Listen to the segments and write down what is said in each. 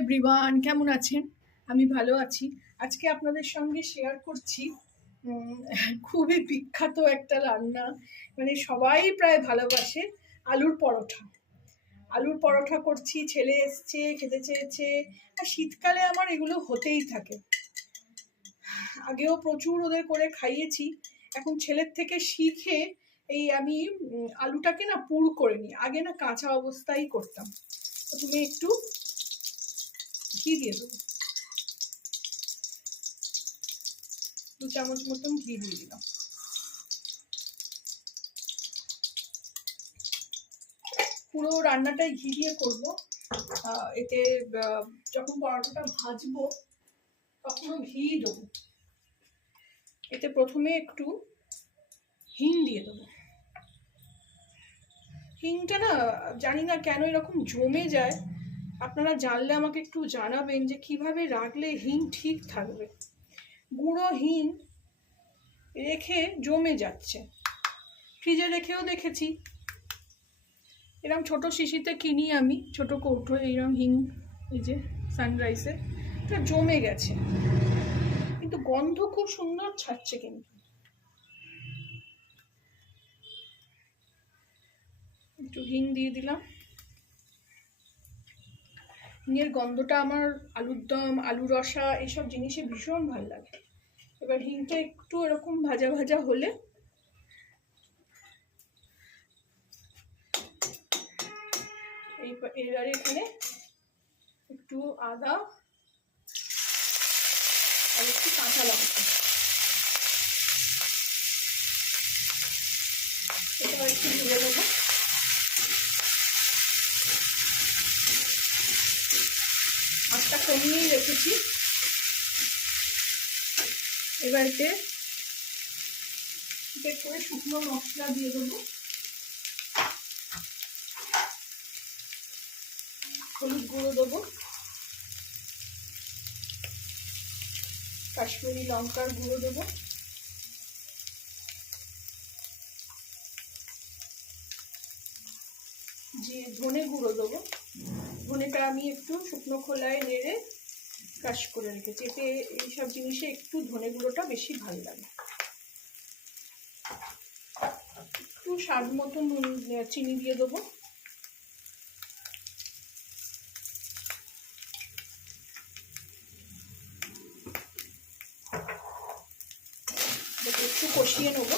Everyone, কেমন আছেন? আমি ভালো আছি। আজকে আপনাদের সঙ্গে শেয়ার করছি খুবই বিখ্যাত একটা রান্না, মানে সবাই প্রায় ভালোবাসে, আলুর পরোটা। আলুর পরোটা করছি, ছেলে এসছে, খেতে চেয়েছে। আর শীতকালে আমার এগুলো হতেই থাকে। আগেও প্রচুর ওদের করে খাইয়েছি। এখন ছেলের থেকে শিখে এই আমি আলুটাকে না পুর করে নিই। আগে না কাঁচা অবস্থায় করতাম। প্রথমে একটু ঘি দিয়ে দেবো, 2 চামচ মতন ঘি দিয়ে দিলাম। পুরো রান্নাটাই ঘি দিয়ে করবো। এতে যখন পরোটাটা ভাজবো তখনও ঘি দেবো। এতে প্রথমে একটু হিং দিয়ে দেবো। হিংটা না জানি না কেন এরকম জমে যায়। আপনারা জানলে আমাকে একটু জানাবেন যে কিভাবে রাখলে হিং ঠিক থাকবে। গুঁড়ো হিং রেখে জমে যাচ্ছে। ফ্রিজে রেখেও দেখেছি, এরকম ছোট শিশিতে কিনি আমি, ছোট কৌটো, এইরকম হিং, এই যে সানরাইসে, এটা জমে গেছে, কিন্তু গন্ধ খুব সুন্দর ছাড়ছে। কিন্তু একটু হিং দিয়ে দিলাম। হিঙের গন্ধটা আমার আলুর দম, আলু রসা এইসব জিনিসে ভীষণ ভালো লাগে। এবার হিংটা একটু এরকম ভাজা ভাজা হলে এবারে এখানে একটু আদা আর একটু কাঁচা লঙ্কা, এটা একটু ধুয়ে দেবো। আঁচটা কমিয়েই রেখেছি। এবার এতে করে শুকনো মশলা দিয়ে দেবো। হলুদ গুঁড়ো দেবো, কাশ্মীরি লঙ্কার গুঁড়ো দেবো, যে ধনে গুঁড়ো দেবো। ধনেটা আমি একটু শুকনো খোলায় নেড়ে ক্রাশ করে রেখেছি। এতে এইসব জিনিসে একটু ধনে গুঁড়োটা বেশি ভালো লাগে। একটু স্বাদ মতো নুন, চিনি দিয়ে দেবো। একটু কষিয়ে নেব।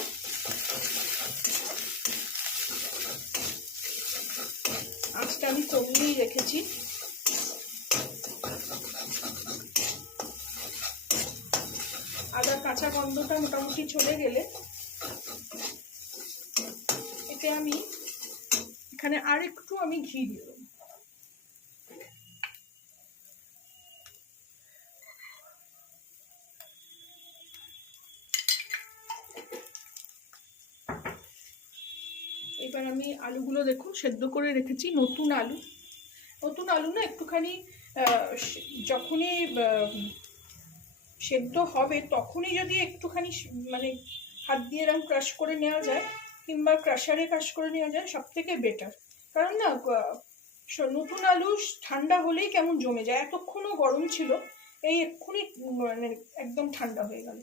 আঁচটা আমি কমিয়েই রেখেছি। আদার কাঁচা গন্ধটা মোটামুটি চলে গেলে এতে আমি এখানে আর একটু আমি ঘি দিয়ে দেবো। এবার আমি আলুগুলো দেখুন সেদ্ধ করে রেখেছি। নতুন আলু, নতুন আলু না একটুখানি যখনই সেদ্ধ হবে তখনই যদি একটুখানি মানে হাত দিয়ে এরকম ক্রাশ করে নেওয়া যায় কিংবা ক্রাশারে ক্রাশ করে নেওয়া যায়, সব থেকে বেটার। কারণ না নতুন আলু ঠান্ডা হলেই কেমন জমে যায়। এতক্ষণও গরম ছিল, এই এক্ষুনি মানে একদম ঠান্ডা হয়ে গেল।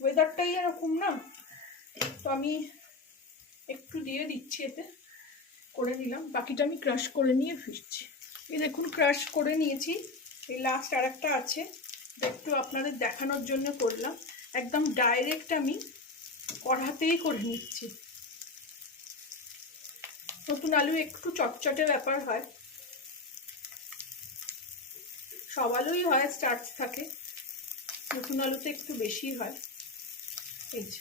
ওয়েদারটাই এরকম না। তো আমি একটু দিয়ে দিচ্ছি, এতে করে নিলাম। বাকিটা আমি ক্রাশ করে নিয়ে ফিরছি। এই দেখুন ক্রাশ করে নিয়েছি। এই লাস্ট আর একটা আছে, একটু আপনাদের দেখানোর জন্য করলাম। একদম ডাইরেক্ট আমি কড়াতেই করে নিচ্ছি। নতুন আলু একটু চটচটে ব্যাপার হয়, সব আলুই হয়, স্টার্চ থাকে, নতুন আলুতে একটু বেশি হয়। এই যে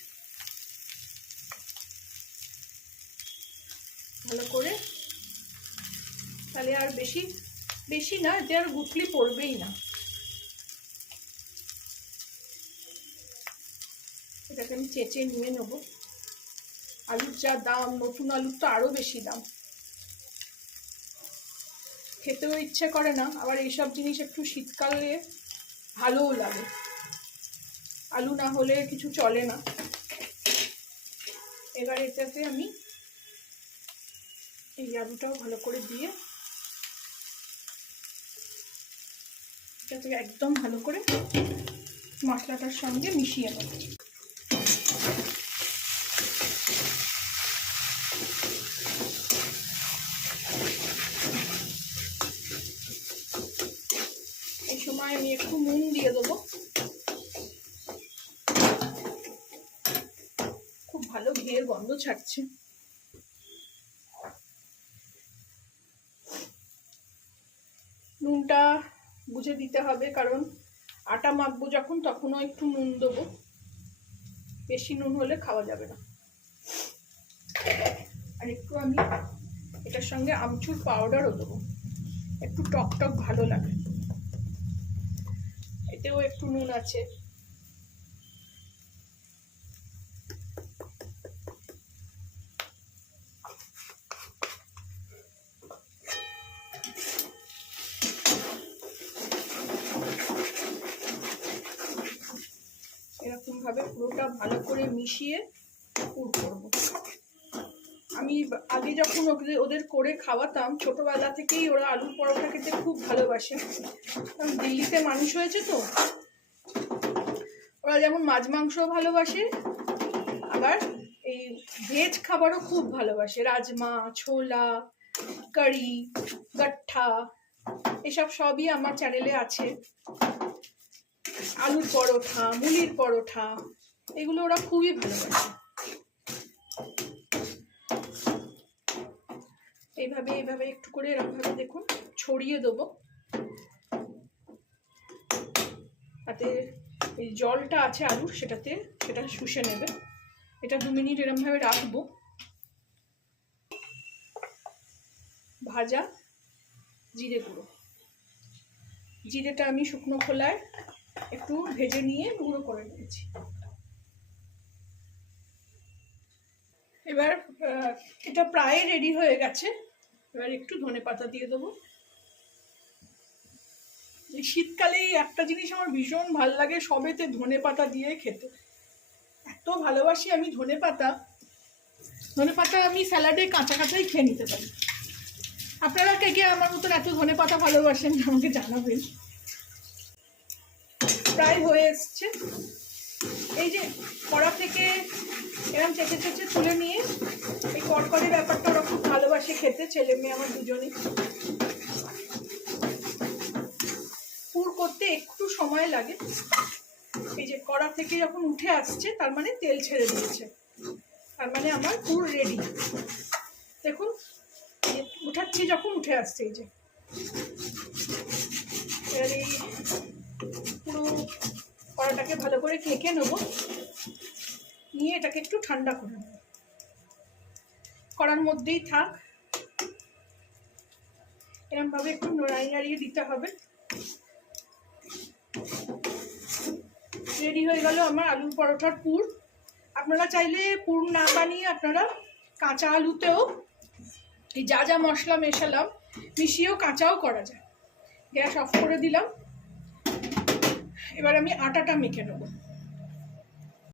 ভালো করে, তাহলে আর বেশি বেশি না, এতে আর গুটলি পড়বেই না। এটাকে আমি চেঁচে নিয়ে নেব। আলুর যা দাম, নতুন আলুর তো আরো বেশি দাম, খেতেও ইচ্ছে করে না। আবার এইসব জিনিস একটু শীতকালে ভালোও লাগে, আলু না হলে কিছু চলে না। এবার এটাতে আমি এই আলুটাও ভালো করে দিয়ে এটাকে একদম ভালো করে মশলাটার সঙ্গে মিশিয়ে নেব। এই সময় আমি একটু নুন দিয়ে দেবো। খুব ভালো ঘিয়ের গন্ধ ছাড়ছে। নুনটা বুঝে দিতে হবে, কারণ আটা মাখবো যখন তখনও একটু নুন দেবো, বেশি নুন হলে খাওয়া যাবে না। আর একটু আমি এটার সঙ্গে আমচুর পাউডারও দেবো, একটু টক টক ভালো লাগে। এতেও একটু নুন আছে। এরকম ভাবে পুরোটা ভালো করে মিশিয়ে পুর করবো। আমি আগে যখন ওদের করে খাওয়াতাম, ছোটবেলা থেকেই ওরা আলুর পরোটা খেতে খুব ভালোবাসে। কারণ দিল্লিতে মানুষ হয়েছে তো, ওরা যেমন মাছ মাংস ভালোবাসে, আবার এই ভেজ খাবারও খুব ভালোবাসে। রাজমা, ছোলা, কারি, গাঠা, এসব সবই আমার চ্যানেলে আছে। আলুর পরোটা, মুলির পরোটা, এগুলো ওরা খুবই ভালোবাসে। এইভাবে এইভাবে একটু করে এরকম ভাবে দেখুন ছড়িয়ে দেবো, তাতে এই জলটা আছে আলুর সেটা শুষে নেবে। এটা 2 মিনিট এরকম ভাবে রাখবো। ভাজা জিরে গুঁড়ো, জিরেটা আমি শুকনো খোলায় একটু ভেজে নিয়ে গুঁড়ো করে নিয়েছি। এবার এটা প্রায় রেডি হয়ে গেছে। এবার একটু ধনেপাতা দিয়ে দেবো। এই শীতকালে একটা জিনিস আমার ভীষণ ভালো লাগে, সবেতে ধনেপাতা দিয়ে খেতে। এত ভালোবাসি আমি ধনেপাতা আমি স্যালাডে কাঁচা কাঁচাই খেয়ে নিতে পারি। আপনারা কে কে আমার মতন এত ধনেপাতা ভালোবাসেন আমাকে জানাবেন। প্রায় হয়ে এসছে। এই যে কড়া থেকে এরকম চেঁচে চেঁচে তুলে নিয়ে, এই কড়কড়ে ব্যাপারটা ওরা খুব ভালোবাসে খেতে, ছেলে মেয়ে আমার দুজনই। পুর করতে একটু সময় লাগে। এই যে কড়া থেকে যখন উঠে আসছে তার মানে তেল ছেড়ে দিয়েছে, তার মানে আমার পুর রেডি। দেখুন উঠাচ্ছি যখন উঠে আসছে। এই যে এবার এই পুরো কড়াটাকে ভালো করে কেকে নেবো, নিয়ে এটাকে একটু ঠান্ডা করে নেব। কড়ার মধ্যেই থাক, এরকম ভাবে একটু নাড়িয়ে দিতে হবে। রেডি হয়ে গেল আমার আলুর পরোটার পুর। আপনারা চাইলে পুর না বানিয়ে আপনারা কাঁচা আলুতেও এই যা যা মশলা মেশালাম মিশিয়েও কাঁচাও করা যায়। গ্যাস অফ করে দিলাম। এবার আমি আটাটা মেখে নেব।